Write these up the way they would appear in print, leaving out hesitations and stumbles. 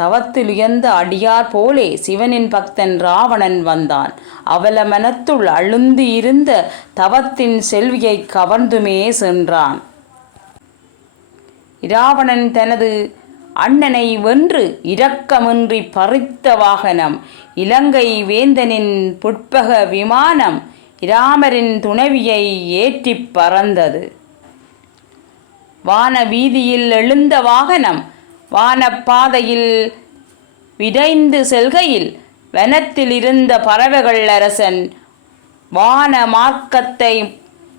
தவத்தில் உயர்ந்த அடியார் போலே சிவனின் பக்தன் ராவணன் வந்தான். அவல மனத்துள் அழுந்தி இருந்த தவத்தின் செல்வியை கவர்ந்துமே சென்றான். இராவணன் தனது அண்ணனை வென்று இரக்கமின்றி பறித்த வாகனம் இலங்கை வேந்தனின் புட்பக விமானம் இராமரின் துணைவியை ஏற்றிப் பறந்தது. வான வீதியில் எழுந்த வாகனம் வானப்பாதையில் விரைந்து செல்கையில் வனத்தில் இருந்த பறவைகள் அரசன் வான மார்க்கத்தை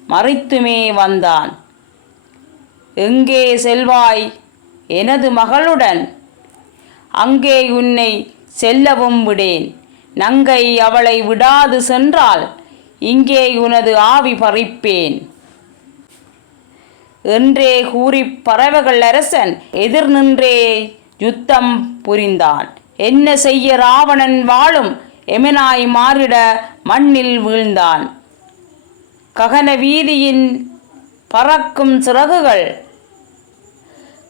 மறித்துமே வந்தான். எங்கே செல்வாய் எனது மகளுடன்? அங்கே உன்னை செல்லவும் விடேன். நங்கை அவளை விடாது சென்றால் இங்கே உனது ஆவி பறிப்பேன் என்றே கூறி பறவைகள் அரசன் எதிர் நின்றே யுத்தம் புரிந்தான். என்ன செய்ய ராவணன் வாழும் எமனாய் மாறிட மண்ணில் வீழ்ந்தான். ககன வீதியின் பறக்கும் சிறகுகள்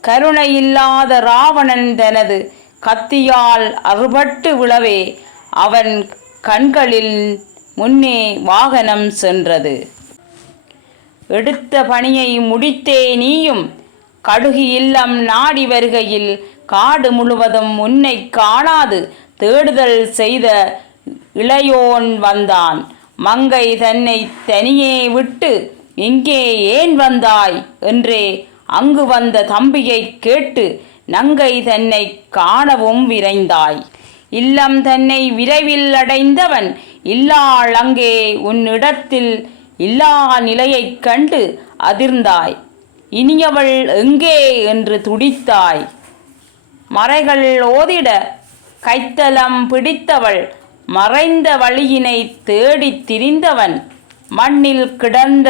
கருணையில்லாத ராவணன் தனது கத்தியால் அறுபட்டு விழவே அவன் கண்களில் முன்னே வாகனம் சென்றது. எடுத்த பணியை முடித்தே நீயும் கடுகு இல்லம் நாடி வருகையில் காடு முழுவதும் உன்னை காணாது தேடுதல் செய்த இளையோன் வந்தான். மங்கை தன்னை தனியே விட்டு இங்கே ஏன் வந்தாய் என்றே அங்கு வந்த தம்பியை கேட்டு நங்கை தன்னை காணவும் விரைந்தாய். இல்லம் தன்னை விரைவில் அடைந்தவன் இல்லாள் அங்கே உன்னிடத்தில் இல்லா நிலையைக் கண்டு அதிர்ந்தாய். இனியவள் எங்கே என்று துடித்தாய். மறைகள் ஓதிட கைத்தலம் பிடித்தவள் மறைந்த வழியினை தேடித் திரிந்தவன் மண்ணில் கிடந்த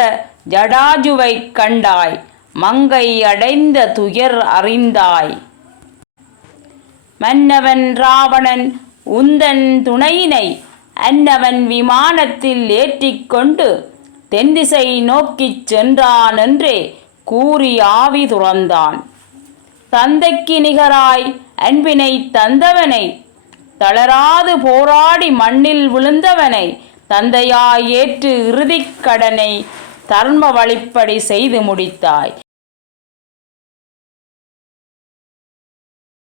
ஜடாஜுவை கண்டாய். மங்கை அடைந்த துயர் அறிந்தாய். மன்னவன் ராவணன் உந்தன் துணையினை அன்னவன் விமானத்தில் ஏற்றிக்கொண்டு தென்திசை நோக்கிச் சென்றான் என்றே கூறி ஆவி துறந்தான். தந்தைக்கு நிகராய் அன்பினை தந்தவனை தளராது போராடி மண்ணில் விழுந்தவனை தந்தையாய் ஏற்று இறுதிக் கடனை தர்ம வழிப்படி செய்து முடித்தாய்.